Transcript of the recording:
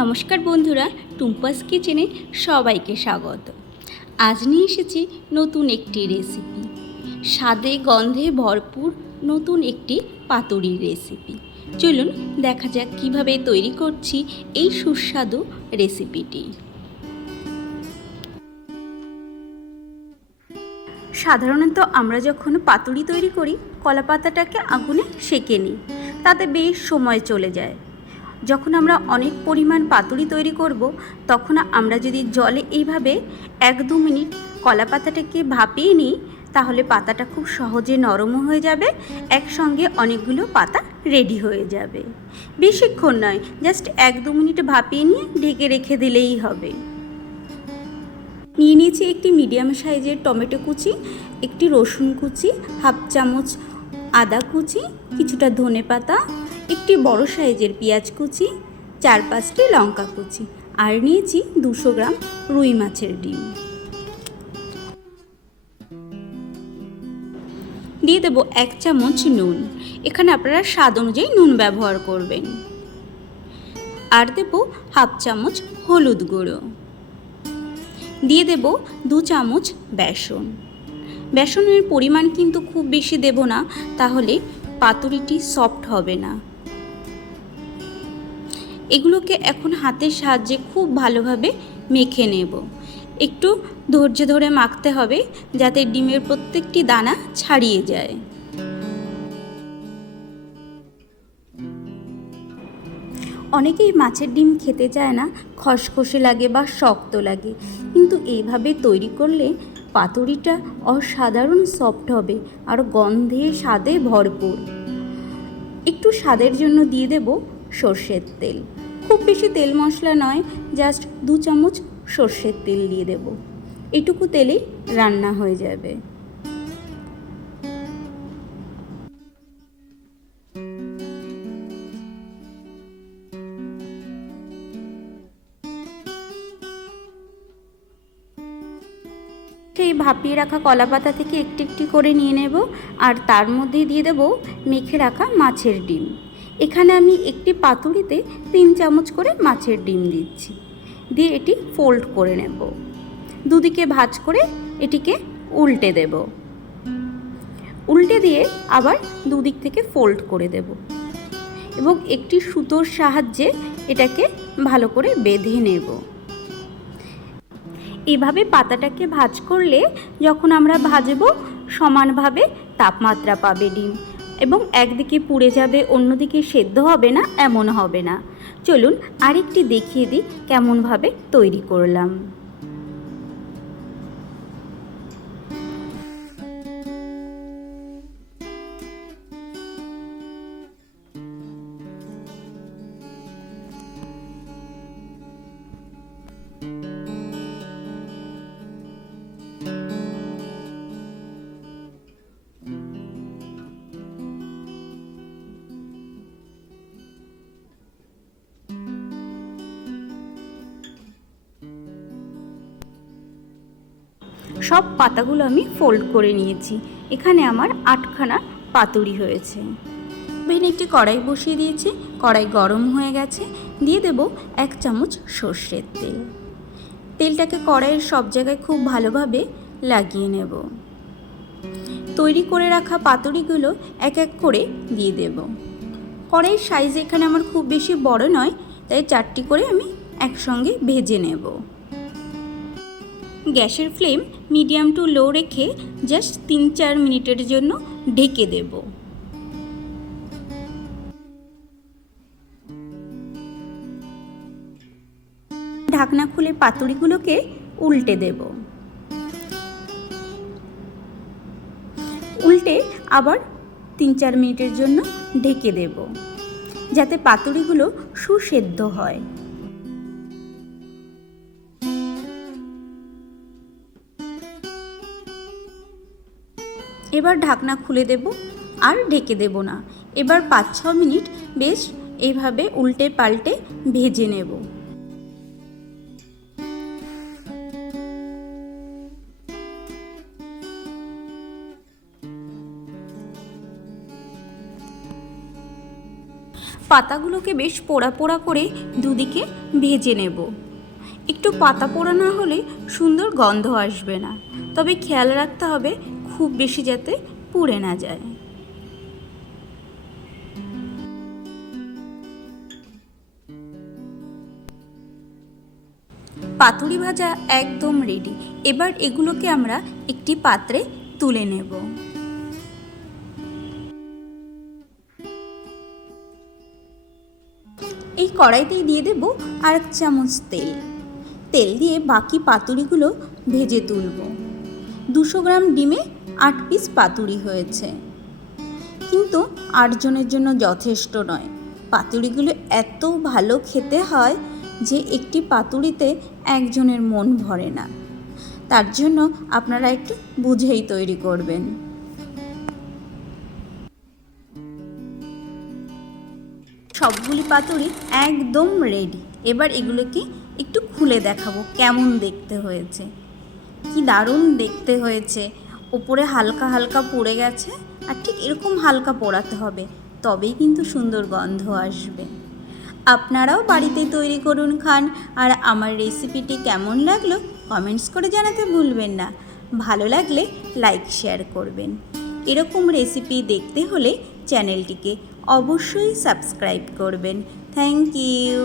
নমস্কার বন্ধুরা, টুম্পাস কিচেনে সবাইকে স্বাগত। আজ নিয়ে এসেছি নতুন একটি রেসিপি, স্বাদে গন্ধে ভরপুর নতুন একটি পাতুরির রেসিপি। চলুন দেখা যাক কিভাবে তৈরি করছি এই সুস্বাদু রেসিপিটি। সাধারণত আমরা যখন পাতুরি তৈরি করি কলা পাতাটাকে আগুনে সেঁকে নিই, তাতে বেশ সময় চলে যায়। যখন আমরা অনেক পরিমাণ পাতুরি তৈরি করব, তখন আমরা যদি জলে এইভাবে 1-2 মিনিট কলা পাতাটাকে ভাপিয়ে নিই, তাহলে পাতাটা খুব সহজে নরমও হয়ে যাবে, একসঙ্গে অনেকগুলো পাতা রেডি হয়ে যাবে। বেশিক্ষণ নয়, জাস্ট 1-2 মিনিট ভাপিয়ে নিয়ে ঢেকে রেখে দিলেই হবে। নিয়ে নিয়েছি একটি মিডিয়াম সাইজের টমেটো কুচি, একটি রসুন কুচি, 1/2 চামচ আদা কুচি, কিছুটা ধনেপাতা, একটি বড় সাইজের পেঁয়াজ কুচি, 4-5টি লঙ্কা কুচি, আর নিয়েছি 200 গ্রাম রুই মাছের ডিম। দিয়ে দেবো 1 চামচ নুন, এখানে আপনারা স্বাদ অনুযায়ী নুন ব্যবহার করবেন। আর দেবো 1/2 চামচ হলুদ গুঁড়ো। দিয়ে দেব 2 চামচ বেসন। বেসনের পরিমাণ কিন্তু খুব বেশি দেব না, তাহলে পাতুরিটি সফট হবে না। এগুলোকে এখন হাতের সাহায্যে খুব ভালোভাবে মেখে নেব। একটু ধৈর্য ধরে মাখতে হবে, যাতে ডিমের প্রত্যেকটি দানা ছাড়িয়ে যায়। অনেকেই মাছের ডিম খেতে চায় না, খসখসে লাগে বা শক্ত লাগে, কিন্তু এইভাবে তৈরি করলে পাতুরিটা অসাধারণ সফট হবে আর গন্ধে স্বাদে ভরপুর। একটু স্বাদের জন্য দিয়ে দেব সর্ষের তেল। খুব বেশি তেল মশলা নয়, জাস্ট 2 চামচ সর্ষের তেল দিয়ে দেব। এটুকু তেলেই রান্না হয়ে যাবে। সেই ভাপিয়ে রাখা কলা পাতা থেকে একটি একটি করে নিয়ে নেব, আর তার মধ্যে দিয়ে দেব মেখে রাখা মাছের ডিম। এখানে আমি একটি পাতুরিতে 3 চামচ করে মাছের ডিম দিচ্ছি। দিয়ে এটি ফোল্ড করে নেব। দুদিকে ভাঁজ করে এটিকে উল্টে দেব। উল্টে দিয়ে আবার দুদিক থেকে ফোল্ড করে দেব এবং একটি সুতোর সাহায্যে এটাকে ভালো করে বেঁধে নেব। এভাবে পাতাটাকে ভাঁজ করলে যখন আমরা ভাজবো, সমানভাবে তাপমাত্রা পাবে ডিম, এবং একদিকে পুড়ে যাবে অন্যদিকে সেদ্ধ হবে না, এমন হবে না। চলুন আরেকটি দেখিয়ে দিই কেমনভাবে তৈরি করলাম। সব পাতাগুলো আমি ফোল্ড করে নিয়েছি। এখানে আমার 8খানা পাতুরি হয়েছে। ওভেনে একটি কড়াই বসিয়ে দিয়েছি, কড়াই গরম হয়ে গেছে। দিয়ে দেব 1 চামচ সর্ষের তেল। তেলটাকে কড়াইয়ের সব জায়গায় খুব ভালোভাবে লাগিয়ে নেব। তৈরি করে রাখা পাতুরিগুলো এক এক করে দিয়ে দেব। কড়াইয়ের সাইজ এখানে আমার খুব বেশি বড় নয়, তাই 4টি করে আমি একসঙ্গে ভেজে নেব। গ্যাসের ফ্লেম মিডিয়াম টু লো রেখে জাস্ট 3-4 মিনিটের জন্য ঢেকে দেব। ঢাকনা খুলে পাতুরিগুলোকে উল্টে দেব। উল্টে আবার 3-4 মিনিটের জন্য ঢেকে দেব, যাতে পাতুরিগুলো সুসেদ্ধ হয়। এবার ঢাকনা খুলে দেব, আর ঢেকে দেব না। এবার 5-6 মিনিট বেশ এইভাবে উল্টে পাল্টে ভেজে নেব। পাতাগুলোকে বেশ পোড়া পোড়া করে দুদিকে ভেজে নেব। একটু পাতা পোড়া না হলে সুন্দর গন্ধ আসবে না, তবে খেয়াল রাখতে হবে খুব বেশি যাতে পুড়ে না যায়। পাতুরি ভাজা একদম রেডি। এবার এগুলোকে আমরা একটি পাত্রে তুলে নেব। এই কড়াইতেই দিয়ে দেব 1 চামচ তেল। তেল দিয়ে বাকি পাতুরিগুলো ভেজে তুলব। 200 গ্রাম ডিমে 8 পিস পাতুরি হয়েছে, কিন্তু 8 জনের জন্য যথেষ্ট নয়। পাতুরিগুলো এত ভালো খেতে হয় যে একটি পাতুরিতে একজনের মন ভরে না, তার জন্য আপনারা একটু বুঝেই তৈরি করবেন। সবগুলি পাতুরি একদম রেডি। এবার এগুলোকে একটু খুলে দেখাবো কেমন দেখতে হয়েছে। কি দারুণ দেখতে হয়েছে। ওপরে হালকা হালকা পড়ে গেছে, আর ঠিক এরকম হালকা পোড়াতে হবে, তবেই কিন্তু সুন্দর গন্ধ আসবে। আপনারাও বাড়িতে তৈরি করুন, খান। আর আমার রেসিপিটি কেমন লাগলো কমেন্টস করে জানাতে ভুলবেন না। ভালো লাগলে লাইক শেয়ার করবেন। এরকম রেসিপি দেখতে হলে চ্যানেলটিকে অবশ্যই সাবস্ক্রাইব করবেন। Thank you.